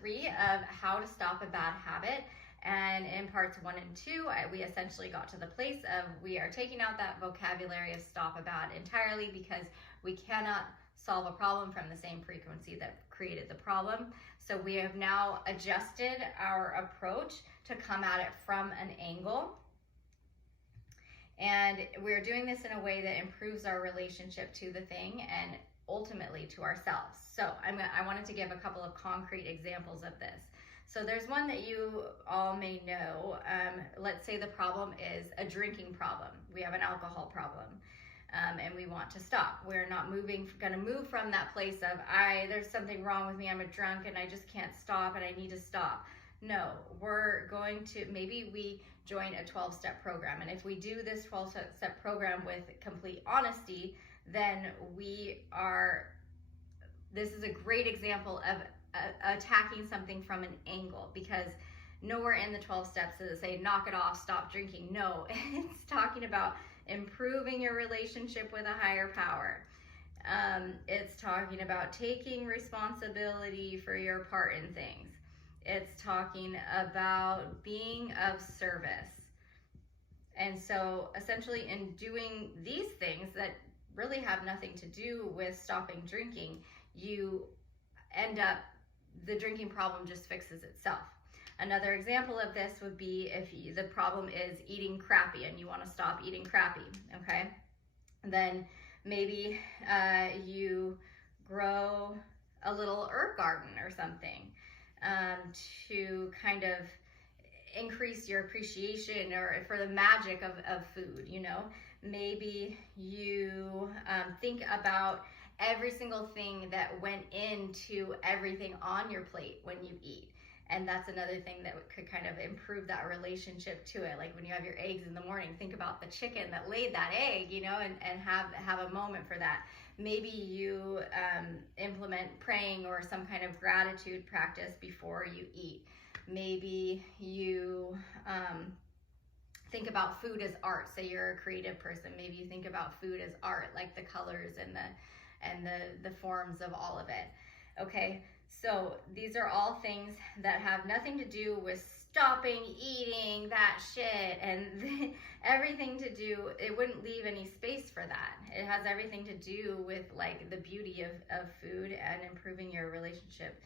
3 of how to stop a bad habit. And in parts 1 and 2, we essentially got to the place of we are taking out that vocabulary of stop a bad entirely, because we cannot solve a problem from the same frequency that created the problem. So we have now adjusted our approach to come at it from an angle. And we're doing this in a way that improves our relationship to the thing and ultimately to ourselves. So I wanted to give a couple of concrete examples of this. So there's one that you all may know. Let's say the problem is a drinking problem. We have an alcohol problem. And we want to stop. We're not going to move from that place of, there's something wrong with me, I'm a drunk and I just can't stop and I need to stop. No, we're going to, maybe we join a 12-step program. And if we do this 12-step program with complete honesty, then this is a great example of attacking something from an angle, because nowhere in the 12 steps does it say knock it off, stop drinking. No, it's talking about improving your relationship with a higher power. It's talking about taking responsibility for your part in things. It's talking about being of service. And so essentially in doing these things that really have nothing to do with stopping drinking, you end up, the drinking problem just fixes itself. Another example of this would be if the problem is eating crappy and you want to stop eating crappy, okay? Then maybe you grow a little herb garden or something to kind of increase your appreciation or for the magic of food, you know? Maybe you think about every single thing that went into everything on your plate when you eat. And that's another thing that could kind of improve that relationship to it. Like when you have your eggs in the morning, think about the chicken that laid that egg, you know, and have a moment for that. Maybe you implement praying or some kind of gratitude practice before you eat. Maybe you think about food as art. Say you're a creative person. Maybe you think about food as art, like the colors and the forms of all of it. Okay. So these are all things that have nothing to do with stopping eating that shit and everything to do, it wouldn't leave any space for that. It has everything to do with like the beauty of food and improving your relationship